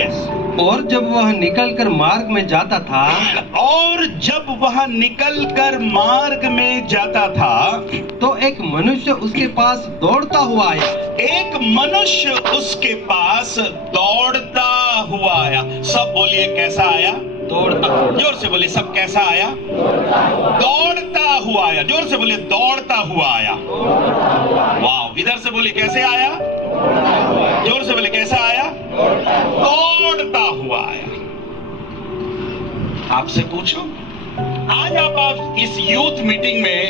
Yes. और जब वह निकलकर मार्ग में जाता था, और जब वह निकलकर मार्ग में जाता था, तो एक मनुष्य उसके पास दौड़ता हुआ आया। एक मनुष्य उसके पास दौड़ता हुआ आया। सब बोलिए कैसा आया? दौड़ता। जोर से बोलिए, सब कैसा आया? दौड़ता हुआ आया। जोर से बोलिए, दौड़ता हुआ आया। वाह, इधर से बोलिए कैसे आया? जोर से बोलिए कैसा आया? दौड़ता हुआ आया। आपसे पूछो, आज आप इस यूथ मीटिंग में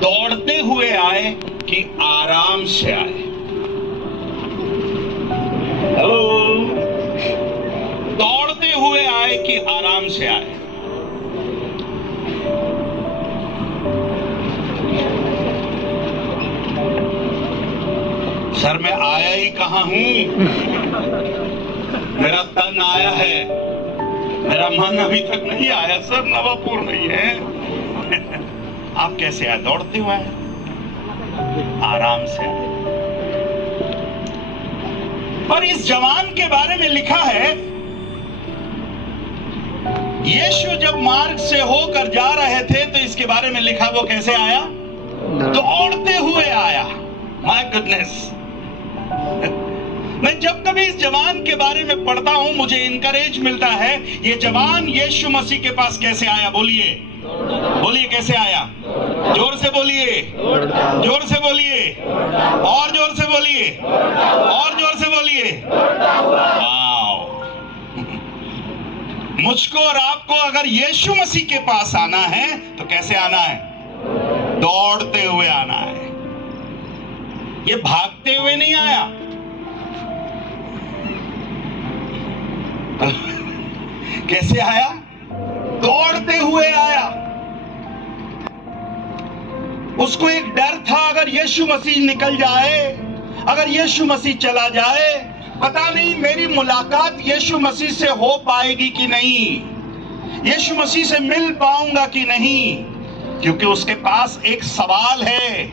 दौड़ते हुए आए कि आराम से आए? हेलो, दौड़ते हुए आए कि आराम से आए? सर मैं आया ही कहां हूं, मेरा तन आया है, मेरा मन अभी तक नहीं आया सर, नवापुर नहीं है। आप कैसे आए? दौड़ते हुए आए, आराम से आए। पर इस जवान के बारे में लिखा है, यीशु जब मार्ग से होकर जा रहे थे तो इसके बारे में लिखा, वो कैसे आया? दौड़ते हुए आया। माय गुडनेस, मैं जब कभी इस जवान के बारे में पढ़ता हूं मुझे इनकरेज मिलता है। ये जवान यीशु मसीह के पास कैसे आया? बोलिए, बोलिए कैसे आया? जोर से बोलिए, जोर से बोलिए, और जोर से बोलिए, और जोर से बोलिए। मुझको और आपको अगर यीशु मसीह के पास आना है तो कैसे आना है? दौड़ते हुए आना है। ये भागते हुए नहीं आया। कैसे आया? दौड़ते हुए आया। उसको एक डर था, अगर यीशु मसीह निकल जाए, अगर यीशु मसीह चला जाए, पता नहीं मेरी मुलाकात यीशु मसीह से हो पाएगी कि नहीं, यीशु मसीह से मिल पाऊंगा कि नहीं। क्योंकि उसके पास एक सवाल है,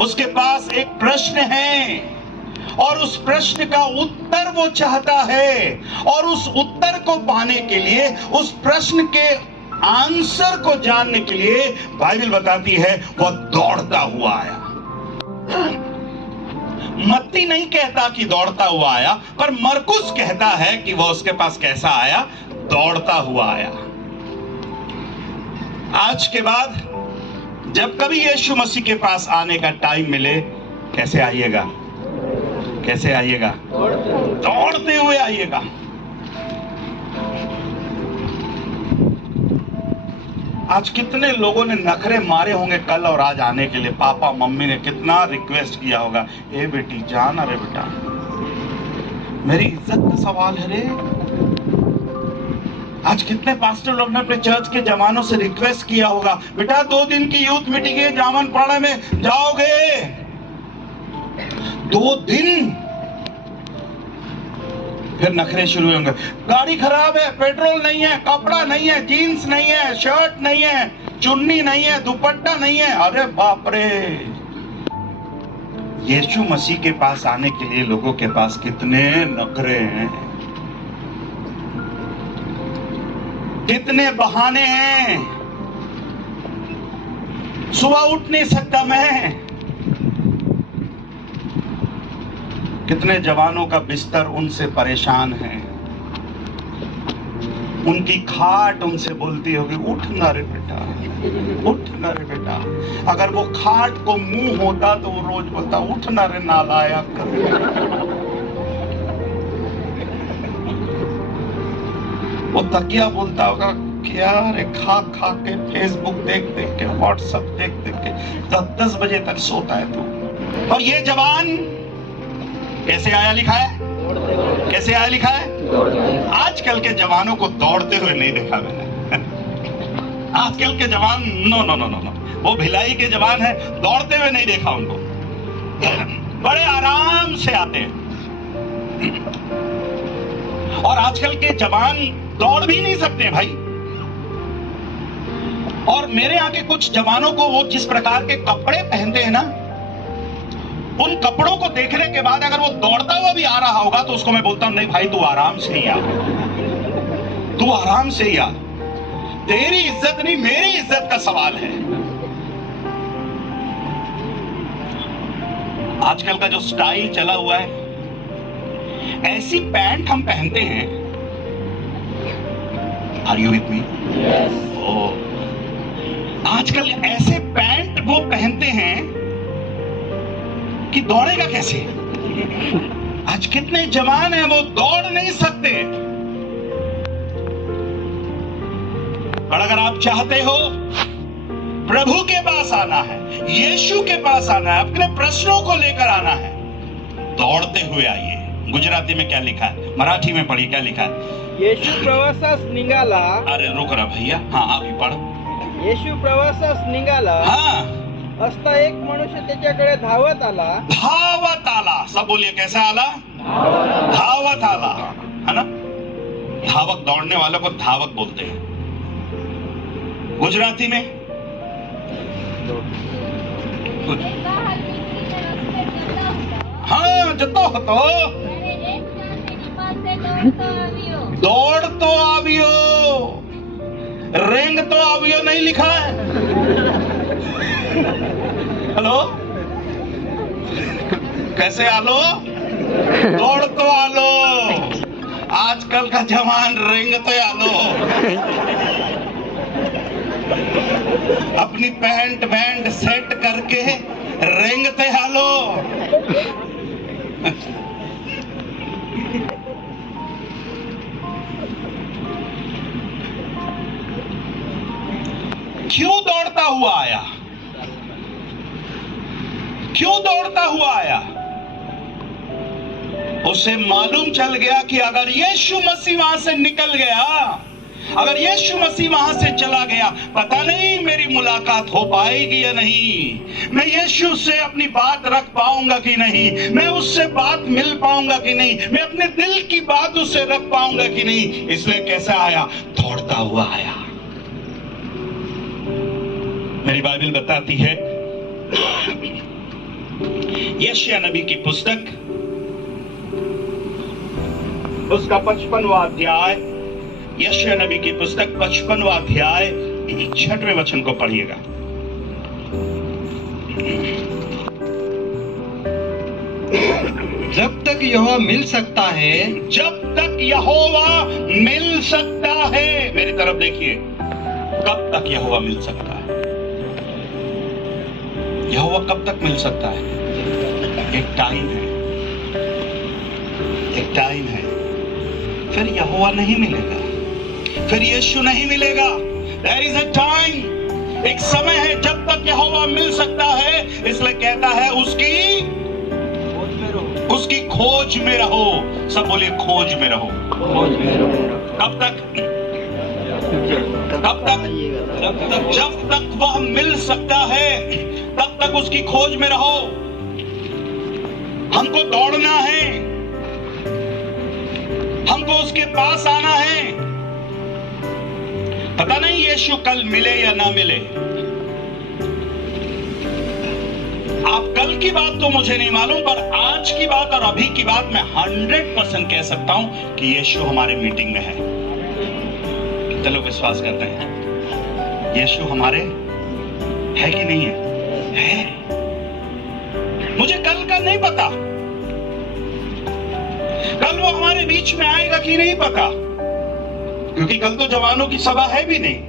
उसके पास एक प्रश्न है, और उस प्रश्न का उत्तर वो चाहता है। और उस उत्तर को पाने के लिए, उस प्रश्न के आंसर को जानने के लिए बाइबल बताती है वह दौड़ता हुआ आया। मत्ती नहीं कहता कि दौड़ता हुआ आया, पर मरकुस कहता है कि वह उसके पास कैसा आया? दौड़ता हुआ आया। आज के बाद जब कभी यीशु मसीह के पास आने का टाइम मिले, कैसे आइएगा? कैसे आइएगा? दौड़ते हुए आइएगा। आज कितने लोगों ने नखरे मारे होंगे कल और आज आने के लिए। पापा मम्मी ने कितना रिक्वेस्ट किया होगा, ए बेटी जाना रे बेटा, मेरी इज्जत का सवाल है रे। आज कितने पास्टर लोग ने अपने चर्च के जवानों से रिक्वेस्ट किया होगा, बेटा 2 दिन की यूथ मीटिंग है, जामनपाड़ा में जाओगे? 2 दिन फिर नखरे शुरू होंगे, गाड़ी खराब है, पेट्रोल नहीं है, कपड़ा नहीं है, जीन्स नहीं है, शर्ट नहीं है, चुन्नी नहीं है, दुपट्टा नहीं है। अरे बाप रे, यीशु मसीह के पास आने के लिए लोगों के पास कितने नखरे हैं, कितने बहाने हैं। सुबह उठ नहीं सकता मैं। कितने जवानों का बिस्तर उनसे परेशान है, उनकी खाट उनसे बोलती होगी, उठ ना रे बेटा, उठ ना रे बेटा। अगर वो खाट को मुंह होता तो वो रोज बोलता, उठ ना रे नालायक। वो तकिया बोलता होगा, क्या रे, खा खा के, फेसबुक देख देख के, व्हाट्सएप देख देख के 10-10 बजे तक सोता है तू। और ये जवान कैसे आया लिखा है? कैसे आया लिखा है? आजकल के जवानों को दौड़ते हुए नहीं देखा मैंने। आजकल के जवान no no no no no, वो भिलाई के जवान है, दौड़ते हुए नहीं देखा उनको। बड़े आराम से आते हैं। और आजकल के जवान दौड़ भी नहीं सकते भाई। और मेरे यहाँ के कुछ जवानों को वो जिस प्रकार के कपड़े पहनते हैं ना, उन कपड़ों को देखने के बाद अगर वो दौड़ता हुआ भी आ रहा होगा तो उसको मैं बोलता हूं नहीं भाई तू आराम से ही आ, तू आराम से ही आ, तेरी इज्जत नहीं मेरी इज्जत का सवाल है। आजकल का जो स्टाइल चला हुआ है, ऐसी पैंट हम पहनते हैं, आर यू विथ मी? आजकल ऐसे पैंट वो पहनते हैं कि दौड़ेगा कैसे? आज कितने जवान हैं वो दौड़ नहीं सकते। और अगर आप चाहते हो प्रभु के पास आना है, यीशु के पास आना है, अपने प्रश्नों को लेकर आना है, दौड़ते हुए आइए। गुजराती में क्या लिखा है, मराठी में पढ़िए क्या लिखा है? येशू प्रवासास निघाला। अरे रुक रहा भैया, हाँ आप ही पढ़ो। येशू प्रवासास निघाला हाँ, असता एक मनुष्य त्याच्याकडे धावत आला। धावत आला, सब बोलिए कैसे आला? धावत आला, है ना? धावक, दौड़ने वालों को धावक बोलते हैं। गुजराती में हाँ जतो હતો दौड़ तो आवियो, रेंग तो आवियो नहीं लिखा है। हेलो, कैसे आलो? दौड़ तो आलो। आजकल का जवान रेंग तो आलो, अपनी पैंट बैंड सेट करके रेंगते आलो। क्यों दौड़ता हुआ आया? क्यों दौड़ता हुआ आया? उसे मालूम चल गया कि अगर यीशु मसीह वहां से निकल गया, अगर यीशु मसीह वहां से चला गया, पता नहीं मेरी मुलाकात हो पाएगी या नहीं, मैं यीशु से अपनी बात रख पाऊंगा कि नहीं, मैं उससे बात मिल पाऊंगा कि नहीं, मैं अपने दिल की बात उससे रख पाऊंगा कि नहीं। इसलिए कैसा आया? दौड़ता हुआ आया। मेरी बाइबल बताती है, यशायाह नबी की पुस्तक उसका 55वां अध्याय, यशायाह नबी की पुस्तक 55वां अध्याय 6वें वचन को पढ़िएगा। जब तक यहोवा मिल सकता है, जब तक यहोवा मिल सकता है, मेरी तरफ देखिए, कब तक यहोवा मिल सकता है? यहोवा कब तक मिल सकता है? एक टाइम है, एक टाइम है, फिर यहोवा नहीं मिलेगा, फिर यीशु नहीं मिलेगा। There is a time, एक समय है जब तक यहोवा मिल सकता है। इसलिए कहता है उसकी खोज में रहो। सब बोलिए खोज में रहो। कब तक? कब तक? जब तक वह मिल सकता है तब तक उसकी खोज में रहो। हमको दौड़ना है, हमको उसके पास आना है। पता नहीं यीशु कल मिले या ना मिले। आप कल की बात तो मुझे नहीं मालूम, पर आज की बात और अभी की बात मैं 100% कह सकता हूं कि यीशु हमारे मीटिंग में है। कितने लोग विश्वास करते हैं यीशु हमारे है कि नहीं है? है। मुझे कल का नहीं पता, कल वो हमारे बीच में आएगा कि नहीं पता, क्योंकि कल तो जवानों की सभा है भी नहीं।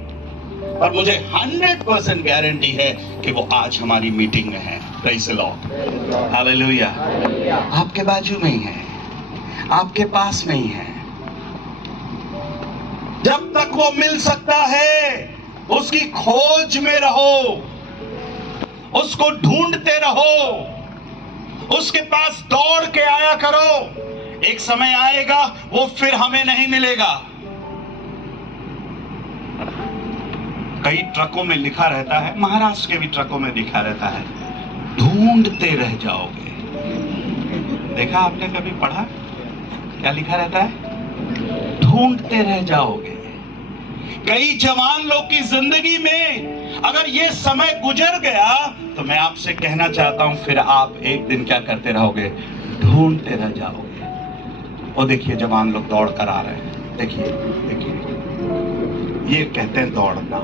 पर मुझे 100% गारंटी है कि वो आज हमारी मीटिंग में है। Praise the Lord, hallelujah. आपके बाजू में ही है, आपके पास में ही है। जब तक वो मिल सकता है उसकी खोज में रहो, उसको ढूंढते रहो, उसके पास दौड़ के आया करो। एक समय आएगा वो फिर हमें नहीं मिलेगा। कई ट्रकों में लिखा रहता है, महाराष्ट्र के भी ट्रकों में लिखा रहता है, ढूंढते रह जाओगे। देखा आपने कभी पढ़ा? क्या लिखा रहता है? ढूंढते रह जाओगे। कई जवान लोग की जिंदगी में अगर ये समय गुजर गया तो मैं आपसे कहना चाहता हूं फिर आप एक दिन क्या करते रहोगे, ढूंढते रह जाओगे। वो देखिए जवान लोग दौड़ कर आ रहे हैं, देखिए देखिए, ये कहते हैं दौड़ना।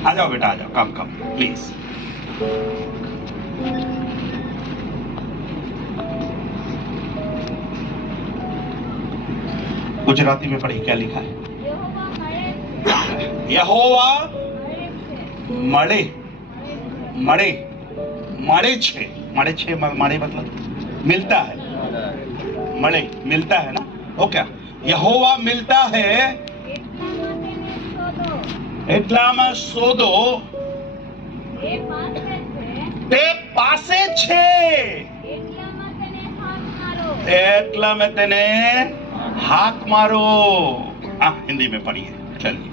आ जाओ बेटा, आ जाओ, कम कम प्लीज। गुजराती में पढ़ी, क्या लिखा है? यहोवा मड़े मड़े मड़े छे, मड़े छे, मड़े मतलब मिलता है, मड़े मिलता है ना, वो क्या यहोवा मिलता है એટલામાં શોધો તે પાસે છે, એટલામાં તેને हाक मारो। हिंदी में पढ़िए, चलिए।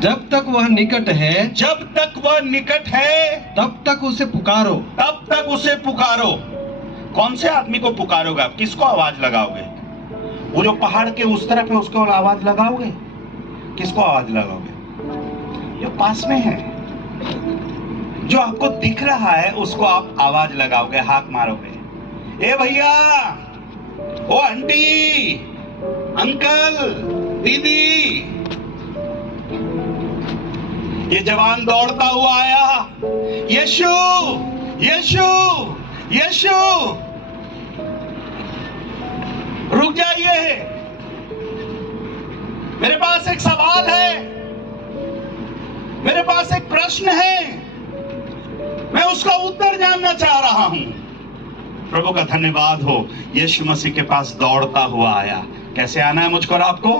जब तक वह निकट है, जब तक वह निकट है तब तक उसे पुकारो, तब तक उसे पुकारो। कौन से आदमी को पुकारोगे आप? किसको आवाज लगाओगे? वो जो पहाड़ के उस तरफ है उसको आवाज लगाओगे? किसको आवाज लगाओगे? जो पास में है, जो आपको दिख रहा है उसको आप आवाज लगाओगे, हाक मारोगे। ए भैया, ओ आंटी, अंकल, दीदी। ये जवान दौड़ता हुआ आया, यीशु यीशु यीशु, रुक जाइए, मेरे पास एक सवाल है, मेरे पास एक प्रश्न है, मैं उसका उत्तर जानना चाह रहा हूं। प्रभु का धन्यवाद हो, यीशु मसीह के पास दौड़ता हुआ आया। कैसे आना है मुझको और आपको?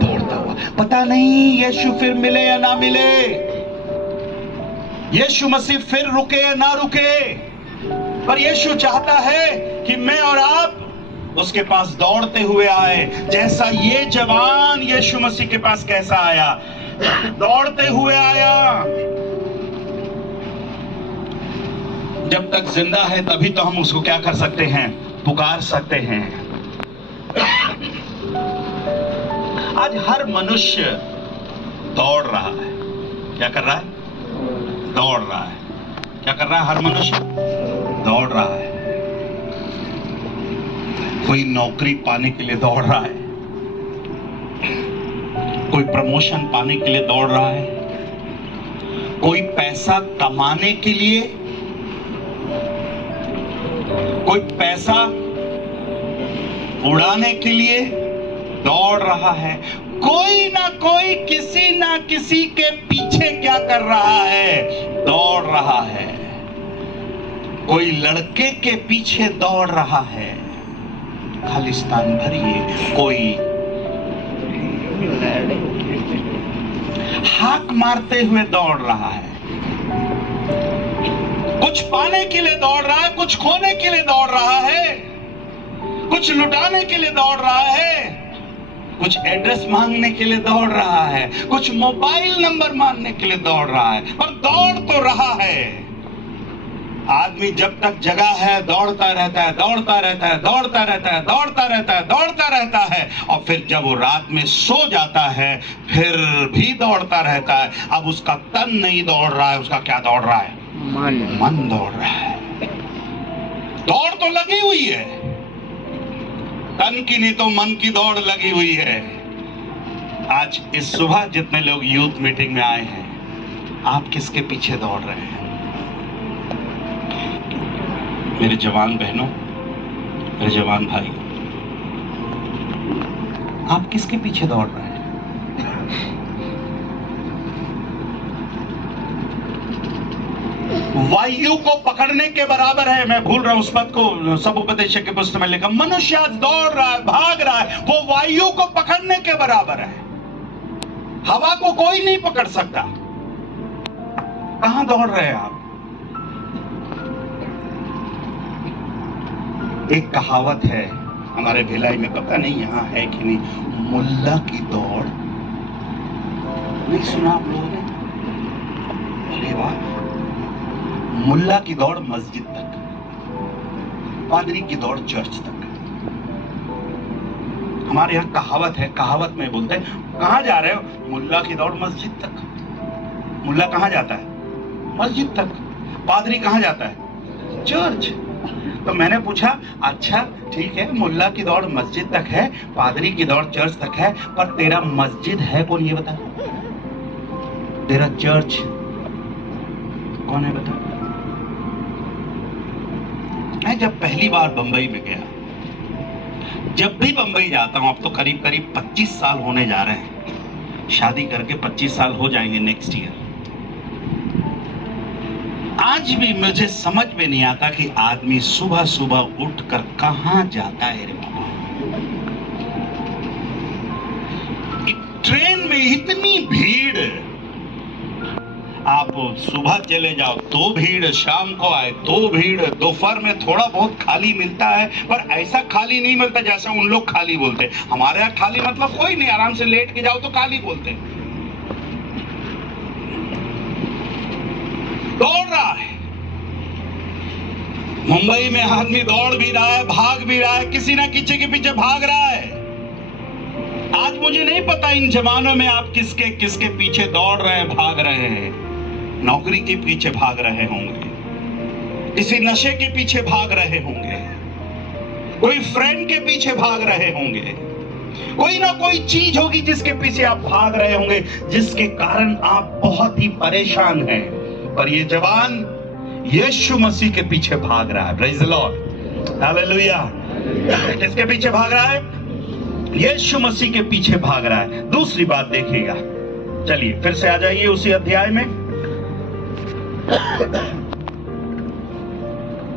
दौड़ता हुआ। पता नहीं यीशु फिर मिले या ना मिले, यीशु मसीह फिर रुके या ना रुके, पर यीशु चाहता है कि मैं और आप उसके पास दौड़ते हुए आए। जैसा ये जवान यीशु मसीह के पास कैसा आया, दौड़ते हुए आया। जब तक जिंदा है तभी तो हम उसको क्या कर सकते हैं, पुकार सकते हैं। आज हर मनुष्य दौड़ रहा है। क्या कर रहा है? दौड़ रहा है। क्या कर रहा है? हर मनुष्य दौड़ रहा है। कोई नौकरी पाने के लिए दौड़ रहा है, कोई प्रमोशन पाने के लिए दौड़ रहा है, कोई पैसा कमाने के लिए, कोई पैसा उड़ाने के लिए दौड़ रहा है। कोई ना कोई किसी ना किसी के पीछे क्या कर रहा है, दौड़ रहा है। कोई लड़के के पीछे दौड़ रहा है, खालिस्तान भरिए। कोई हाक मारते हुए दौड़ रहा है, कुछ पाने के लिए दौड़ रहा है, कुछ खोने के लिए दौड़ रहा है, कुछ लुटाने के लिए दौड़ रहा है, कुछ एड्रेस मांगने के लिए दौड़ रहा है, कुछ मोबाइल नंबर मांगने के लिए दौड़ रहा है, पर दौड़ तो रहा है। आदमी जब तक जगा है दौड़ता रहता है, दौड़ता रहता है, दौड़ता रहता है, दौड़ता रहता है, दौड़ता रहता है, और फिर जब वो रात में सो जाता है फिर भी दौड़ता रहता है। अब उसका तन नहीं दौड़ रहा है, उसका क्या दौड़ रहा है? मन दौड़ रहा है। दौड़ तो लगी हुई है, तन की नहीं तो मन की दौड़ लगी हुई है। आज इस सुबह जितने लोग यूथ मीटिंग में आए हैं, आप किसके पीछे दौड़ रहे हैं? मेरे जवान बहनों, मेरे जवान भाई, आप किसके पीछे दौड़ रहे हैं? वायु को पकड़ने के बराबर है। मैं भूल रहा हूं उस पद को, सब उपदेशक के पुस्तक में लिखा, मनुष्य आज दौड़ रहा है, भाग रहा है, वो वायु को पकड़ने के बराबर है। हवा को कोई नहीं पकड़ सकता। कहां दौड़ रहे हैं आप? एक कहावत है हमारे भिलाई में, पता नहीं यहां है कि नहीं, मुल्ला की दौड़। नहीं सुना आप लोगों ने? अरे वाह, मुल्ला की दौड़ मस्जिद तक, पादरी की दौड़ चर्च तक। हमारे यहां कहावत है, कहावत में बोलते हैं कहाँ जा रहे हो? मुल्ला की दौड़ मस्जिद तक। मुल्ला कहाँ जाता है? मस्जिद तक। पादरी कहाँ जाता है? चर्च। तो मैंने पूछा, अच्छा ठीक है, मुल्ला की दौड़ मस्जिद तक है, पादरी की दौड़ चर्च तक है, पर तेरा मस्जिद है कौन, ये बता। तेरा चर्च कौन है बता। मैं जब पहली बार बंबई में गया, जब भी बंबई जाता हूं, अब तो करीब करीब 25 साल होने जा रहे हैं, शादी करके 25 साल हो जाएंगे नेक्स्ट ईयर। आज भी मुझे समझ में नहीं आता कि आदमी सुबह सुबह उठकर कहां जाता है रे बाबा। ट्रेन में इतनी भीड़, आप सुबह चले जाओ तो भीड़, शाम को आए तो भीड़, दोपहर में थोड़ा बहुत खाली मिलता है, पर ऐसा खाली नहीं मिलता जैसा उन लोग खाली बोलते। हमारे यहाँ खाली मतलब कोई नहीं, आराम से लेट के जाओ तो खाली बोलते। दौड़ रहा है मुंबई में, आदमी दौड़ भी रहा है, भाग भी रहा है, किसी ना किसी के पीछे भाग रहा है। आज मुझे नहीं पता इन जमानों में आप किसके किसके पीछे दौड़ रहे हैं, भाग रहे हैं। नौकरी के पीछे भाग रहे होंगे, किसी नशे के पीछे भाग रहे होंगे, कोई फ्रेंड के पीछे भाग रहे होंगे, कोई ना कोई चीज होगी जिसके पीछे आप भाग रहे होंगे, जिसके कारण आप बहुत ही परेशान हैं। पर ये जवान यीशु मसीह के पीछे भाग रहा है। Praise the Lord, hallelujah. किसके पीछे भाग रहा है? यीशु मसीह के पीछे भाग रहा है। दूसरी बात देखिएगा, चलिए फिर से आ जाइए उसी अध्याय में।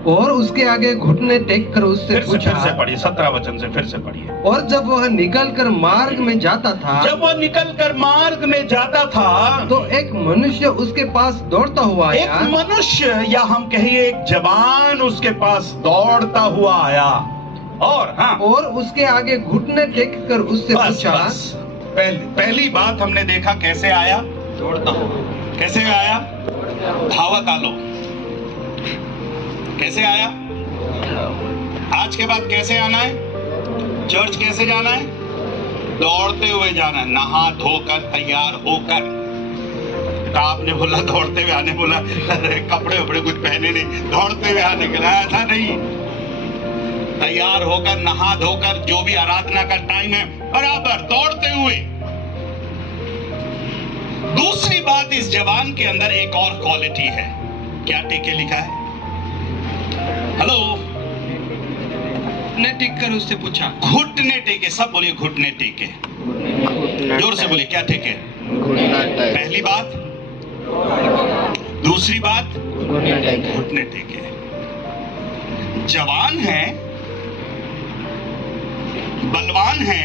और उसके आगे घुटने टेक कर उससे पूछा, फिर से पढ़िए, 17 वचन से फिर से पढ़िए। और जब वह निकलकर मार्ग में जाता था, जब वह निकलकर मार्ग में जाता था, तो एक मनुष्य उसके पास दौड़ता हुआ एक आया। मनुष्य, या हम कहिए एक जवान उसके पास दौड़ता हुआ आया, और हाँ, और उसके आगे घुटने टेक कर उससे बस, पूछा। बस। पहली बात हमने देखा कैसे आया, दौड़ता हुआ। कैसे आया? धावत आलो। कैसे आया? आज के बाद कैसे आना है? चर्च कैसे जाना है? दौड़ते हुए जाना है, नहा धोकर तैयार होकर। तो आपने बोला दौड़ते हुए आने, बोला अरे कपड़े वपड़े कुछ पहने नहीं, दौड़ते हुए आने के लिए, ऐसा नहीं। तैयार होकर, नहा धोकर, जो भी आराधना का टाइम है, बराबर दौड़ते हुए। दूसरी बात, इस जवान के अंदर एक और क्वालिटी है। क्या टेके लिखा है? हेलो, घुटने टेक कर उससे पूछा। घुटने टेके, सब बोलिए घुटने टेके, जोर से बोलिए। क्या टेके? पहली बात, दूसरी बात, घुटने टेके। जवान है, बलवान है,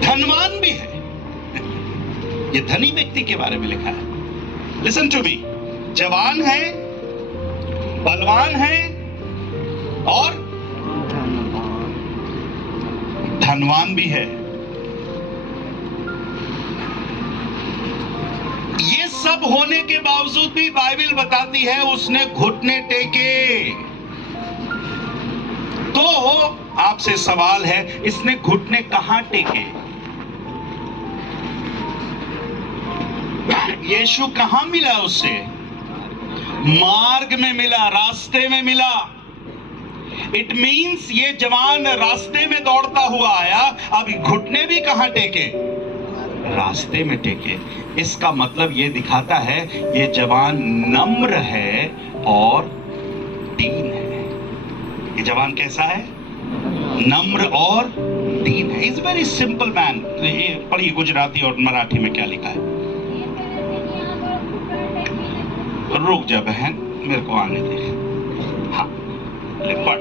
धनवान भी है। ये धनी व्यक्ति के बारे में लिखा है। लिसन टू मी, जवान है, बलवान है और धनवान भी है। ये सब होने के बावजूद भी बाइबल बताती है उसने घुटने टेके। तो आपसे सवाल है, इसने घुटने कहां टेके? यीशु कहां मिला उससे? मार्ग में मिला, रास्ते में मिला। इट मीन्स ये जवान रास्ते में दौड़ता हुआ आया, अब घुटने भी कहां टेके? रास्ते में टेके। इसका मतलब ये दिखाता है ये जवान नम्र है और दीन है। ये जवान कैसा है? नम्र और दीन है। Is very simple man. पढ़िए गुजराती और मराठी में क्या लिखा है। रुक जा बहन, मेरे को आने दे। हाँ, ले पढ़।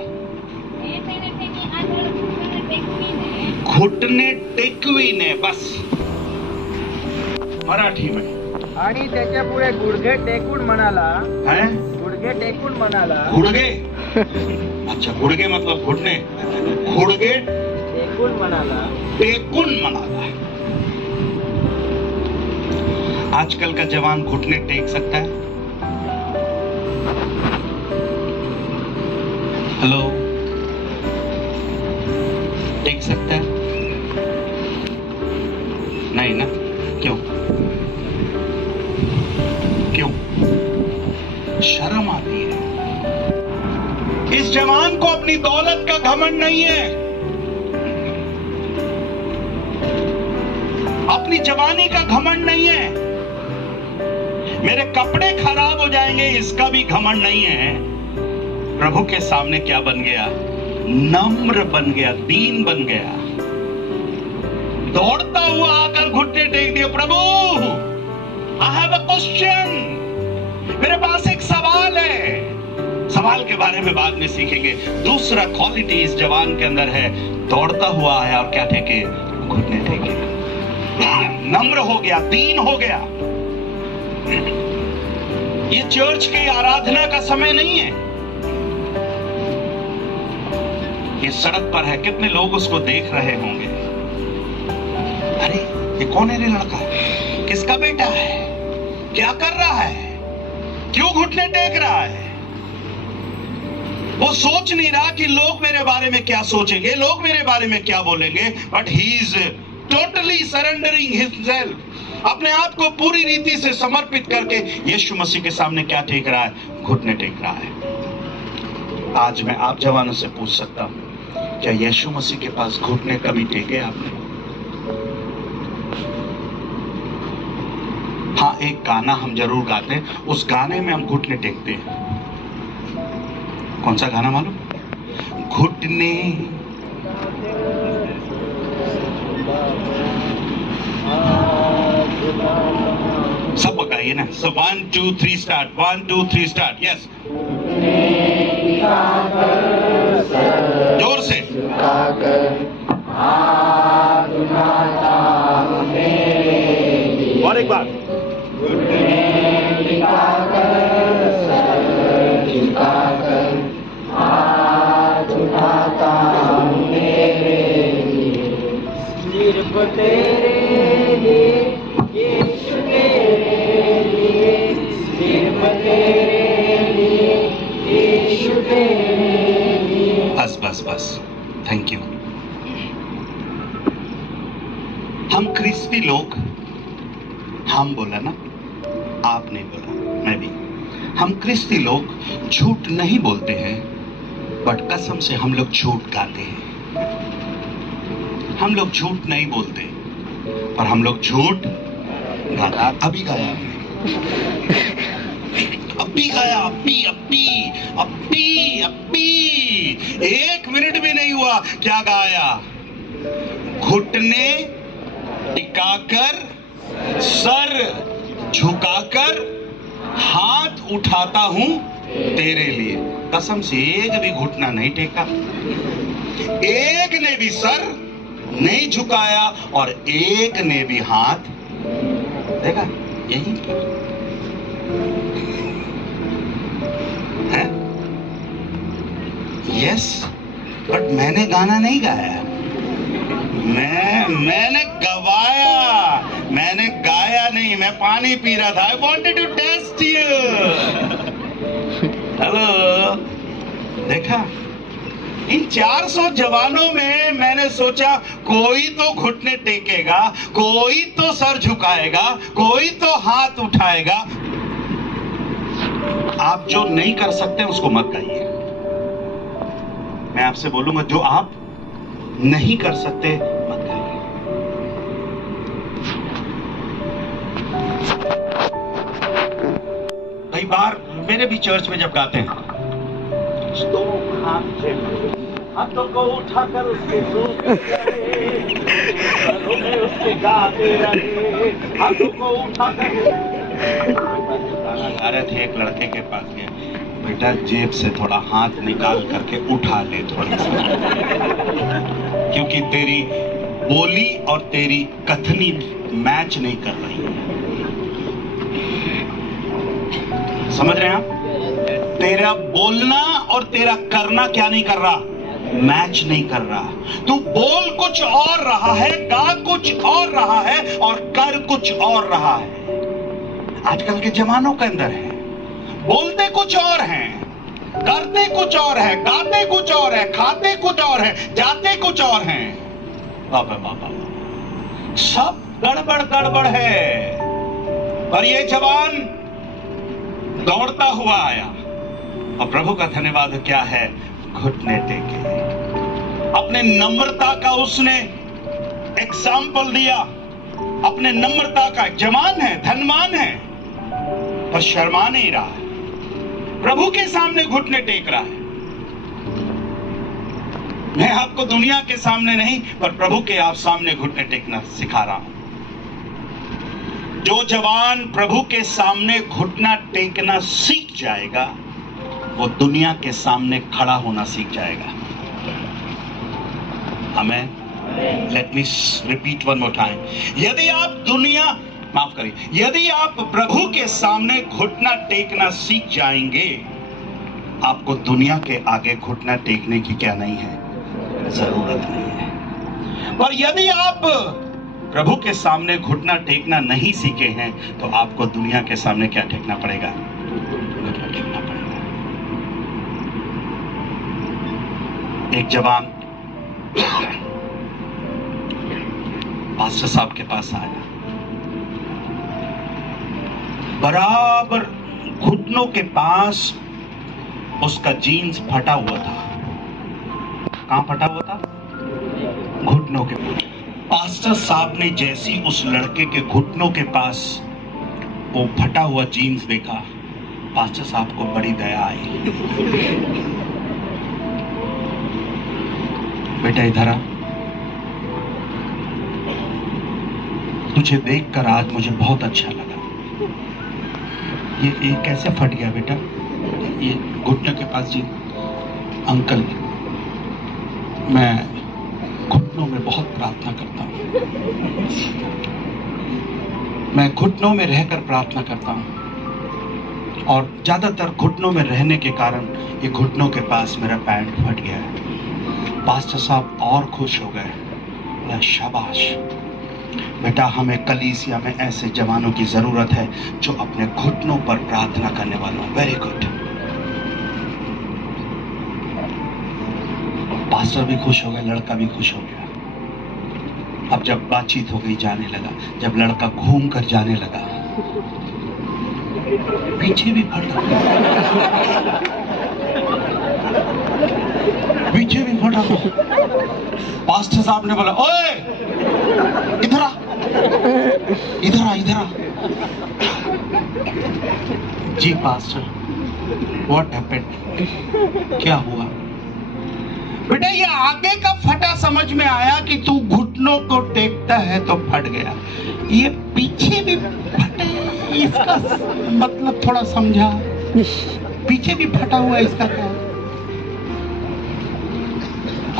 घुटने टेकवीने, बस मराठी में। आणि त्याच्या पुढे गुडघे टेकून म्हणाला, है गुडघे टेकून म्हणाला, गुडगे। अच्छा, गुडगे मतलब घुटने। गुडगे टेकून म्हणाला, टेकून मनाला। आजकल का जवान घुटने टेक सकता है? हेलो, टेक सकता है? शर्म आती है। इस जवान को अपनी दौलत का घमंड नहीं है, अपनी जवानी का घमंड नहीं है, मेरे कपड़े खराब हो जाएंगे इसका भी घमंड नहीं है। प्रभु के सामने क्या बन गया? नम्र बन गया, दीन बन गया। दौड़ता हुआ आकर घुटने टेक दिए, प्रभु आई हैव अ क्वेश्चन, मेरे पास एक सवाल है। सवाल के बारे में बाद में सीखेंगे। दूसरा क्वालिटी इस जवान के अंदर है, दौड़ता हुआ आया और क्या टेके? घुटने टेके, नम्र हो गया, दीन हो गया। ये चर्च की आराधना का समय नहीं है, ये सड़क पर है। कितने लोग उसको देख रहे होंगे, अरे ये कौन है रे लड़का, किसका बेटा है, क्या कर रहा है, क्यों घुटने टेक रहा है? वो सोच नहीं रहा कि लोग मेरे बारे में क्या सोचेंगे, लोग मेरे बारे में क्या बोलेंगे, but he is totally surrendering himself, अपने आप को पूरी रीति से समर्पित करके यीशु मसीह के सामने क्या टेक रहा है? घुटने टेक रहा है। आज मैं आप जवानों से पूछ सकता हूं, क्या यीशु मसीह के पास घुटने कभी टेके आपने? हाँ, एक गाना हम जरूर गाते हैं, उस गाने में हम घुटने टेकते हैं। कौन सा गाना मालूम? घुटने सब गाइए ना। सो 1 2 3 स्टार्ट, 1 2 3 स्टार्ट। यस, जोर से। और एक बार। सिर्फ तेरे लिए, यीशु तेरे लिए, सिर्फ तेरे लिए, यीशु तेरे लिए। बस बस बस, थैंक यू। हम ख्रिस्ती लोग, हम बोला ना, आप नहीं बोला, मैं भी। हम ख्रिस्ती लोग झूठ नहीं बोलते हैं, बट कसम से हम लोग झूठ गाते हैं। हम लोग झूठ नहीं बोलते, पर हम लोग झूठ गाते। अभी गाया हमने, अभी गाया, अभी अभी अभी अभी 1 मिनट भी नहीं हुआ, क्या गाया? घुटने टिकाकर, सर झुकाकर, हाथ उठाता हूं तेरे लिए। कसम से एक भी घुटना नहीं टेका, एक ने भी सर नहीं झुकाया और एक ने भी हाथ देखा। यही है। यस, बट मैंने गाना नहीं गाया, मैंने गवाया, मैंने गाया नहीं, मैं पानी पी रहा था। I wanted to test you. Hello, देखा? इन 400 जवानों में मैंने सोचा कोई तो घुटने टेकेगा, कोई तो सर झुकाएगा, कोई तो हाथ उठाएगा। आप जो नहीं कर सकते उसको मत गाइए। मैं आपसे बोलूंगा, जो आप नहीं कर सकते मत गाइए। कई बार मेरे भी चर्च में जब गाते हैं, तो हाथों को उठाकर उसके उसके गाते रहे, हाथों को उठाकर। गाना गा रहे थे, एक लड़के के पास गए, बेटा जेब से थोड़ा हाथ निकाल करके उठा ले थोड़ा सा, क्योंकि तेरी बोली और तेरी कथनी मैच नहीं कर रही है। समझ रहे हैं आप? तेरा बोलना और तेरा करना क्या नहीं कर रहा? मैच नहीं कर रहा। तू बोल कुछ और रहा है, गा कुछ और रहा है और कर कुछ और रहा है। आजकल के जमानों के अंदर है, बोलते कुछ और हैं, करते कुछ और है, गाते कुछ और है, खाते कुछ और है, जाते कुछ और हैं। बाबा बाबा, सब गड़बड़ गड़बड़ है। पर ये जवान दौड़ता हुआ आया और प्रभु का धन्यवाद क्या है, घुटने टेके। अपने नम्रता का उसने एग्जाम्पल दिया, अपने नम्रता का। जवान है, धनवान है, पर शर्मा नहीं रहा है, प्रभु के सामने घुटने टेक रहा है। मैं आपको दुनिया के सामने नहीं, पर प्रभु के आप सामने घुटने टेकना सिखा रहा हूं। जो जवान प्रभु के सामने घुटना टेकना सीख जाएगा, वो दुनिया के सामने खड़ा होना सीख जाएगा। Amen. Let me repeat one more time. यदि आप माफ करिए, यदि आप प्रभु के सामने घुटना टेकना सीख जाएंगे, आपको दुनिया के आगे घुटना टेकने की क्या नहीं है, जरूरत नहीं है। पर यदि आप प्रभु के सामने घुटना टेकना नहीं सीखे हैं, तो आपको दुनिया के सामने क्या टेकना पड़ेगा, घुटना टेकना पड़ेगा। एक जवान पास्टर साहब के पास आया, बराबर घुटनों के पास उसका जीन्स फटा हुआ था। कहां फटा हुआ था, घुटनों के पास। पास्टर साहब ने जैसी उस लड़के के घुटनों के पास वो फटा हुआ जीन्स देखा, पास्टर साहब को बड़ी दया आई। बेटा इधर आ, तुझे देखकर आज मुझे बहुत अच्छा लगा। ये कैसे फट गया बेटा, ये घुटने के पास जी। अंकल, मैं घुटनों में बहुत प्रार्थना करता हूँ, मैं घुटनों में रहकर प्रार्थना करता हूँ, और ज्यादातर घुटनों में रहने के कारण ये घुटनों के पास मेरा पैंट फट गया है। पास्टर साहब और खुश हो गए। शाबाश बेटा, हमें कलीसिया में ऐसे जवानों की जरूरत है जो अपने घुटनों पर प्रार्थना करने वालों। Very good. पास्टर भी खुश हो गया, लड़का भी खुश हो गया। अब जब बातचीत हो गई, जाने लगा, जब लड़का घूम कर जाने लगा, पीछे भी फटा, पीछे भी फटा। पास्टर साहब ने बोला, ओए इधर आ, इधर आ, इधर आ। जी पास्टर, व्हाट हैपेंड, क्या हुआ? बेटा ये आगे का फटा समझ में आया कि तू घुटनों को टेकता है तो फट गया, ये पीछे भी फटे, इसका मतलब थोड़ा समझा। पीछे भी फटा हुआ है, इसका क्या?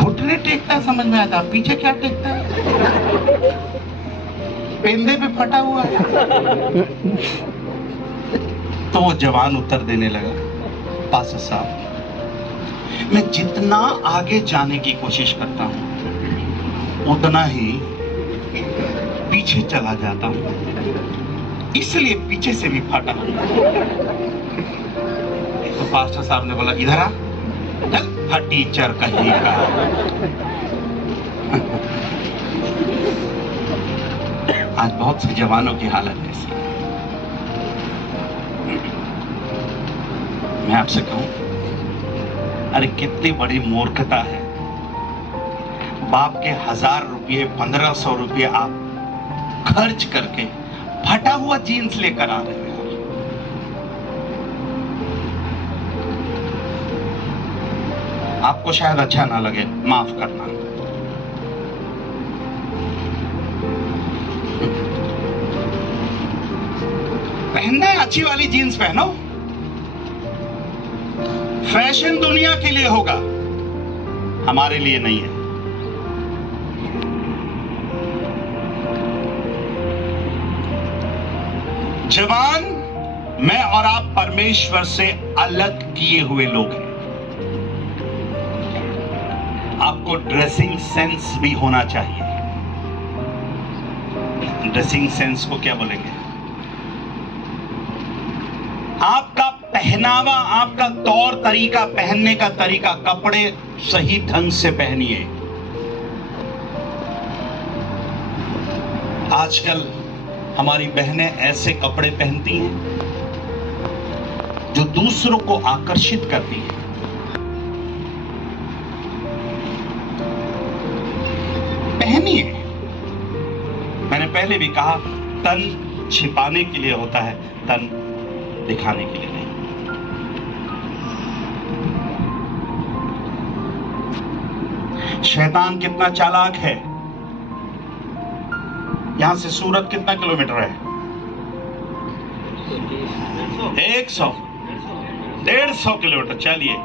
घुटने टेकता समझ में आता, पीछे क्या टेकता है? पेंदे पे फटा हुआ है। तो वो जवान उत्तर देने लगा, पास्टर साहब, मैं जितना आगे जाने की कोशिश करता हूं उतना ही पीछे चला जाता हूं, इसलिए पीछे से भी फटा। तो पास्टर साहब ने बोला, इधर आ, चल फटी चर कहीं का। आज बहुत से जवानों की हालत ऐसी। मैं आपसे कहूं, अरे कितनी बड़ी मूर्खता है, बाप के 1000 रुपये 1500 रुपये आप खर्च करके फटा हुआ जीन्स लेकर आ रहे हो। आपको शायद अच्छा ना लगे, माफ करना। पहनना है अच्छी वाली जीन्स पहनो, फैशन दुनिया के लिए होगा, हमारे लिए नहीं है। जवान, मैं और आप परमेश्वर से अलग किए हुए लोग हैं। आपको ड्रेसिंग सेंस भी होना चाहिए। ड्रेसिंग सेंस को क्या बोलेंगे? आपका पहनावा, आपका तौर तरीका, पहनने का तरीका, कपड़े सही ढंग से पहनिए। आजकल हमारी बहनें ऐसे कपड़े पहनती हैं जो दूसरों को आकर्षित करती है। पहनिए। मैंने पहले भी कहा, तन छिपाने के लिए होता है, तन दिखाने के लिए नहीं। शैतान कितना चालाक है। यहां से सूरत कितना किलोमीटर है? 100, 150 किलोमीटर। चलिए,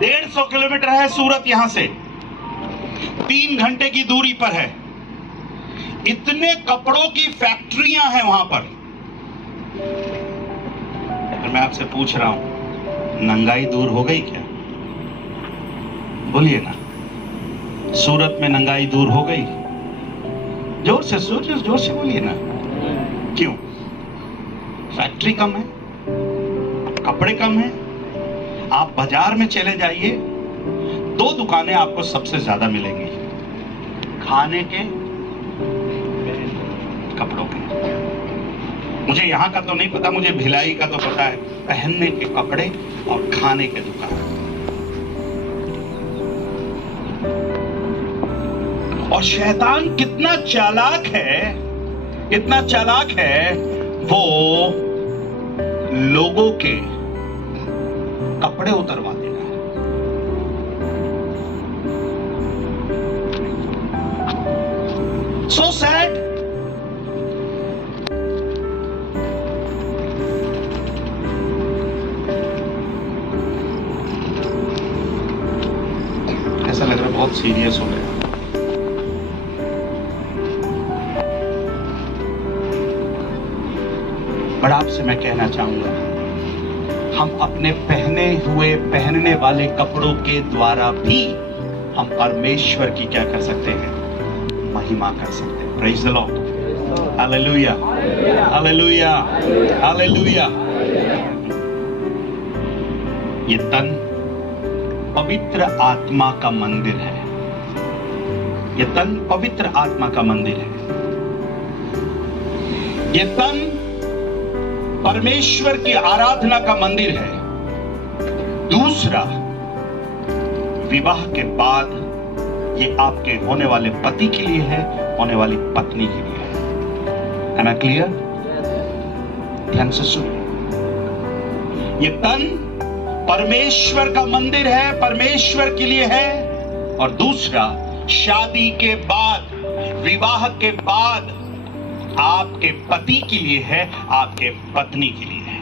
150 किलोमीटर है सूरत यहां से, 3 घंटे की दूरी पर है। इतने कपड़ों की फैक्ट्रियां हैं वहां पर। मैं आपसे पूछ रहा हूं, नंगाई दूर हो गई क्या? बोलिए ना, सूरत में नंगाई दूर हो गई? जोर से बोलिए ना। क्यों? फैक्ट्री कम है, कपड़े कम है। आप बाजार में चले जाइए, 2 दुकानें आपको सबसे ज्यादा मिलेंगी, खाने के, कपड़ों के। मुझे यहां का तो नहीं पता, मुझे भिलाई का तो पता है। पहनने के कपड़े और खाने के दुकान। और शैतान कितना चालाक है, इतना चालाक है, वो लोगों के कपड़े उतरवा देगा। So sad. ऐसा लग रहा है बहुत सीरियस हो गया। बट आपसे मैं कहना चाहूंगा, हम अपने पहनने वाले कपड़ों के द्वारा भी हम परमेश्वर की क्या कर सकते हैं? महिमा कर सकते हैं। Praise the Lord. Hallelujah, hallelujah, hallelujah. ये तन पवित्र आत्मा का मंदिर है। ये तन पवित्र आत्मा का मंदिर है। ये तन परमेश्वर की आराधना का मंदिर है। दूसरा, विवाह के बाद ये आपके होने वाले पति के लिए है, होने वाली पत्नी के लिए है। Am I clear? ध्यान से सुनिए। ये तन परमेश्वर का मंदिर है, परमेश्वर के लिए है। और दूसरा, शादी के बाद, विवाह के बाद आपके पति के लिए है, आपके पत्नी के लिए है।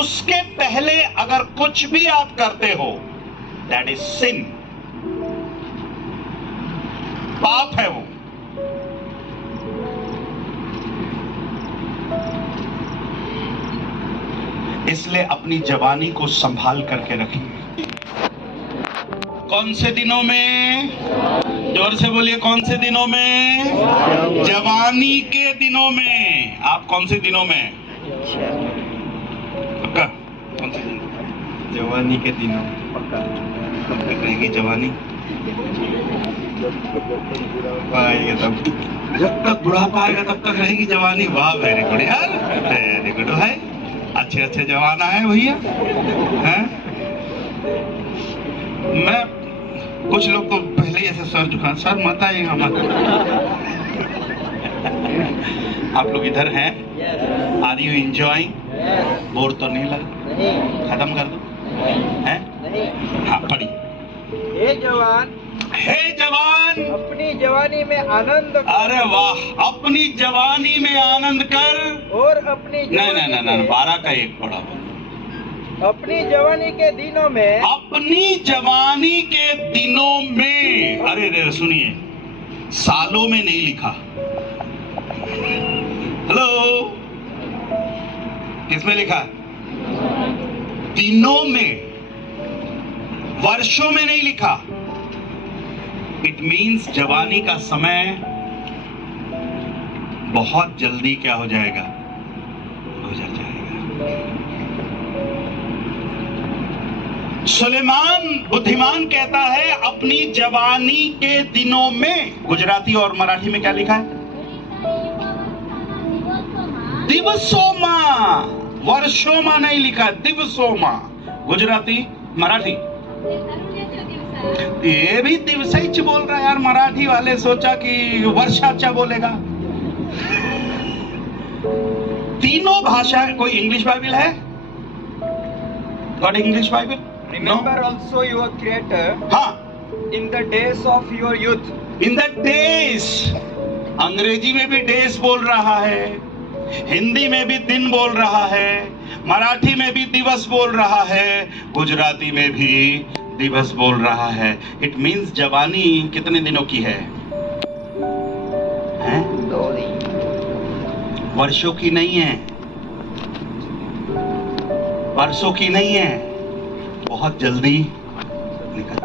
उसके पहले अगर कुछ भी आप करते हो, दैट इज सिन, पाप है वो। इसलिए अपनी जवानी को संभाल करके रखिए। कौन से दिनों में? जोर से बोलिए, कौन से दिनों में? जवानी के दिनों में। आप कौन से दिनों में? पक्का? कौन से दिनों? जवानी के दिनों पक्का। कब तक रहेगी जवानी? तब जब तक बुढ़ापा आएगा तब तक रहेगी जवानी। वाह, वेरी गुड यार, वेरी गुड है। अच्छे अच्छे जवान आए भैया हैं। मैं कुछ लोग तो पहले ही ऐसे सर झुका, सर मत आइए मत। आप लोग इधर हैं? Are you enjoying? बोर तो नहीं लगा? खत्म कर दो हैं? हाँ, पढ़िए। हे जवान, हे जवान, अपनी जवानी में आनंद कर। अरे वाह, अपनी जवानी में आनंद कर। और अपनी नहीं, 12 का 1 पढ़ा। अपनी जवानी के दिनों में, अपनी जवानी के दिनों में। अरे सुनिए, सालों में नहीं लिखा। हेलो, किसमें लिखा? दिनों में, वर्षों में नहीं लिखा। इट मीन्स जवानी का समय बहुत जल्दी क्या हो जाएगा? गुजर जाएगा। सुलेमान बुद्धिमान कहता है अपनी जवानी के दिनों में। गुजराती और मराठी में क्या लिखा है? दिवसों में। वर्षोमा नहीं लिखा, दिवसोमा। गुजराती, मराठी, ये भी दिवसाईच बोल रहा है यार। मराठी वाले सोचा कि वर्षाचा बोलेगा। तीनों भाषा। कोई इंग्लिश बाइबल है? God English Bible? Remember also your Creator हाँ, in the days of your youth. In the days. अंग्रेजी में भी डेज बोल रहा है, हिंदी में भी दिन बोल रहा है, मराठी में भी दिवस बोल रहा है, गुजराती में भी दिवस बोल रहा है। इट मीन्स जवानी कितने दिनों की है? हैं? वर्षों की नहीं है, वर्षों की नहीं है, बहुत जल्दी निकल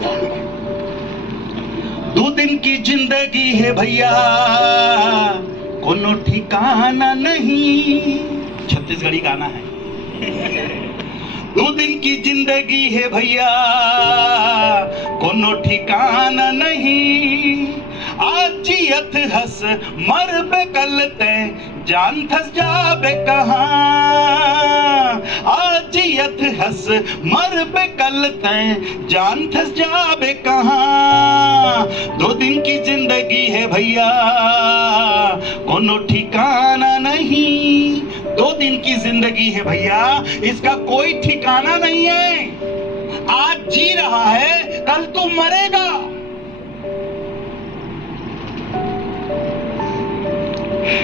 जाए। 2 दिन की जिंदगी है भैया, कोनो ठिकाना नहीं। छत्तीसगढ़ी गाना है। 2 दिन की जिंदगी है भैया, कोनो ठिकाना नहीं। आज जियत हस मरबे कल ते, जान थस जाबे कहाँ। आज जियत हस मरबे कल ते, जान थस जाबे कहाँ। 2 दिन की जिंदगी है भैया, कोनो ठिकाना नहीं। 2 दिन की जिंदगी है भैया, इसका कोई ठिकाना नहीं है। आज जी रहा है, कल तू मरेगा।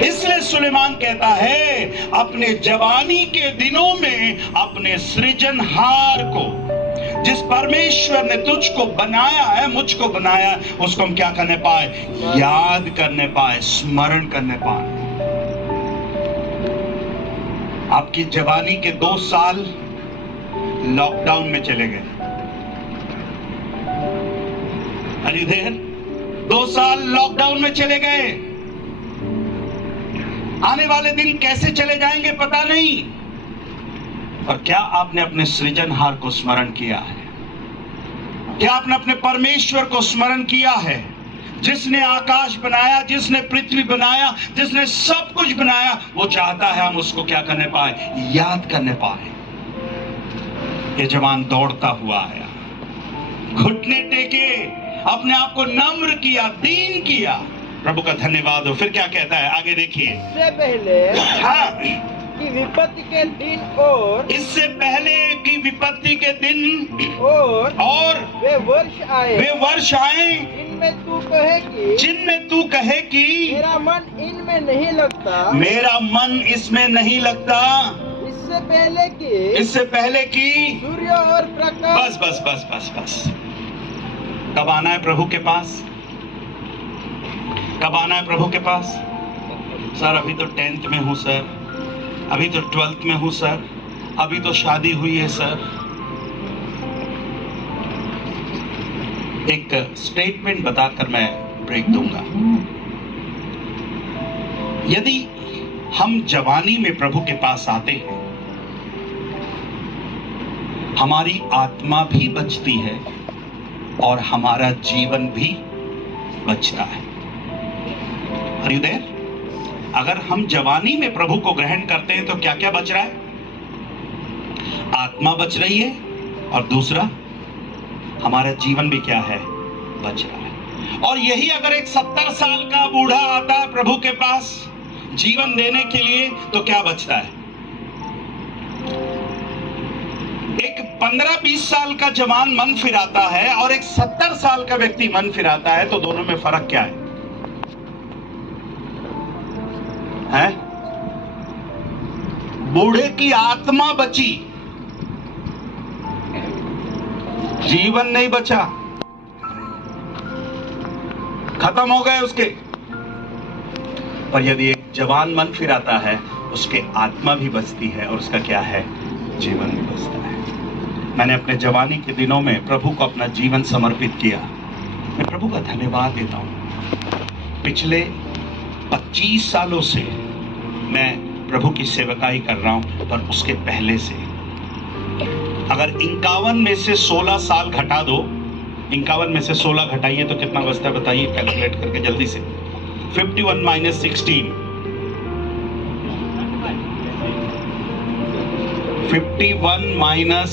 इसलिए सुलेमान कहता है, अपने जवानी के दिनों में अपने सृजनहार को, जिस परमेश्वर ने तुझको बनाया है, मुझको बनाया है, उसको हम क्या करने पाए? याद करने पाए, स्मरण करने पाए। आपकी जवानी के 2 साल लॉकडाउन में चले गए। अरे देर 2 साल लॉकडाउन में चले गए। आने वाले दिन कैसे चले जाएंगे पता नहीं। और क्या आपने अपने सृजनहार को स्मरण किया है? क्या आपने अपने परमेश्वर को स्मरण किया है, जिसने आकाश बनाया, जिसने पृथ्वी बनाया, जिसने सब कुछ बनाया? वो चाहता है हम उसको क्या करने पाए? याद करने पाए। ये जवान दौड़ता हुआ आया, घुटने टेके, अपने आप को नम्र किया, दीन किया। प्रभु का धन्यवाद हो। फिर क्या कहता है? आगे देखिए। इससे पहले हाँ, कि विपत्ति के दिन और इससे पहले कि विपत्ति के दिन और वे वर्ष आए जिनमें तू कहे कि मेरा मन इनमें नहीं लगता, मेरा मन इसमें नहीं लगता। इससे पहले कि सूर्य और प्रकाश। बस। कब आना है प्रभु के पास? कब आना है प्रभु के पास? सर अभी तो 10th में हूं सर, अभी तो 12th में हूं सर, अभी तो शादी हुई है सर। एक स्टेटमेंट बताकर मैं ब्रेक दूंगा। यदि हम जवानी में प्रभु के पास आते हैं, हमारी आत्मा भी बचती है और हमारा जीवन भी बचता है। Are you there? अगर हम जवानी में प्रभु को ग्रहण करते हैं तो क्या क्या बच रहा है? आत्मा बच रही है, और दूसरा हमारा जीवन भी क्या है? बच रहा है। और यही अगर एक 70 साल का बूढ़ा आता है प्रभु के पास जीवन देने के लिए, तो क्या बचता है? एक 15-20 साल का जवान मन फिराता है और एक 70 साल का व्यक्ति मन फिराता है, तो दोनों में फर्क क्या है? बूढ़े की आत्मा बची, जीवन नहीं बचा, खत्म हो गए उसके। और यदि एक जवान मन फिराता है, उसके आत्मा भी बचती है और उसका क्या है? जीवन भी बचता है। मैंने अपने जवानी के दिनों में प्रभु को अपना जीवन समर्पित किया। मैं प्रभु का धन्यवाद देता हूं। पिछले 25 सालों से मैं प्रभु की सेवकाई कर रहा हूं, पर उसके पहले से अगर 51 में से 16 साल घटा दो, 51 में से 16 घटाइए तो कितना बचता है बताइए, कैलकुलेट करके जल्दी से। 51 - 16 51 माइनस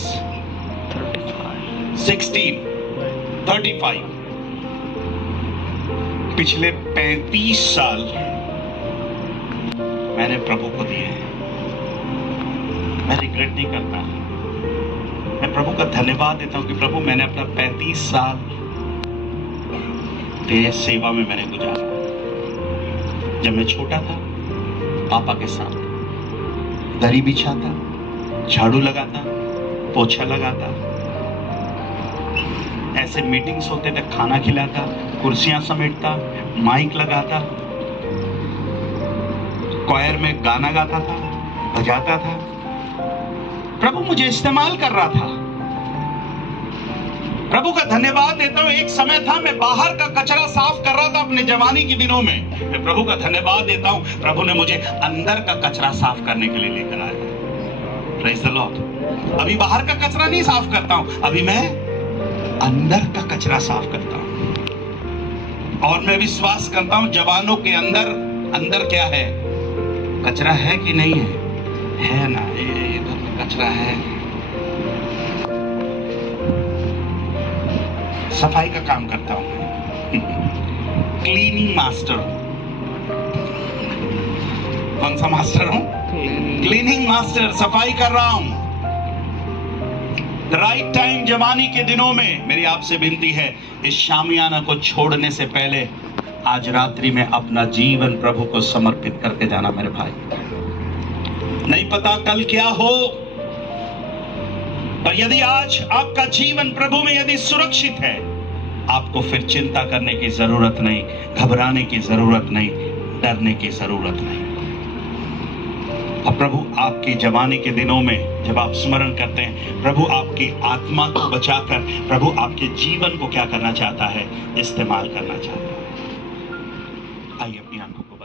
16 35। पिछले 35 साल मैंने प्रभु को दिए हैं। मैं रिग्रेट नहीं करता। मैं प्रभु का धन्यवाद देता हूं कि प्रभु मैंने अपना 35 साल तेरे सेवा में मैंने गुजारा। जब मैं छोटा था, पापा के साथ दरी बिछाता, झाड़ू लगाता, पोछा लगाता, ऐसे मीटिंग्स होते थे, खाना खिलाता, कुर्सियां समेटता, माइक लगाता, क्वायर में गाना गाता था, बजाता था। प्रभु मुझे इस्तेमाल कर रहा था। प्रभु का धन्यवाद देता हूं। एक समय था मैं बाहर का कचरा साफ कर रहा था अपने जवानी के दिनों में। मैं प्रभु का धन्यवाद देता हूं, प्रभु ने मुझे अंदर का कचरा साफ करने के लिए लेकर आया। Praise the Lord. अभी बाहर का कचरा नहीं साफ करता हूं, अभी मैं अंदर का कचरा साफ करता हूं। और मैं विश्वास करता हूं जवानों के अंदर क्या है, कचरा है कि नहीं है ना, ये कचरा है। सफाई का काम करता हूं। Cleaning master. कौन सा मास्टर हूं? Cleaning master. सफाई कर रहा हूं। राइट टाइम जवानी के दिनों में मेरी आपसे विनती है, इस शामियाना को छोड़ने से पहले आज रात्रि में अपना जीवन प्रभु को समर्पित करके जाना मेरे भाई। नहीं पता कल क्या हो, पर यदि आज आपका जीवन प्रभु में यदि सुरक्षित है, आपको फिर चिंता करने की जरूरत नहीं, घबराने की जरूरत नहीं, डरने की जरूरत नहीं। और प्रभु आपकी जवानी के दिनों में जब आप स्मरण करते हैं, प्रभु आपकी आत्मा को बचाकर प्रभु आपके जीवन को क्या करना चाहता है, इस्तेमाल करना चाहता है। आइए अपनी आंखों को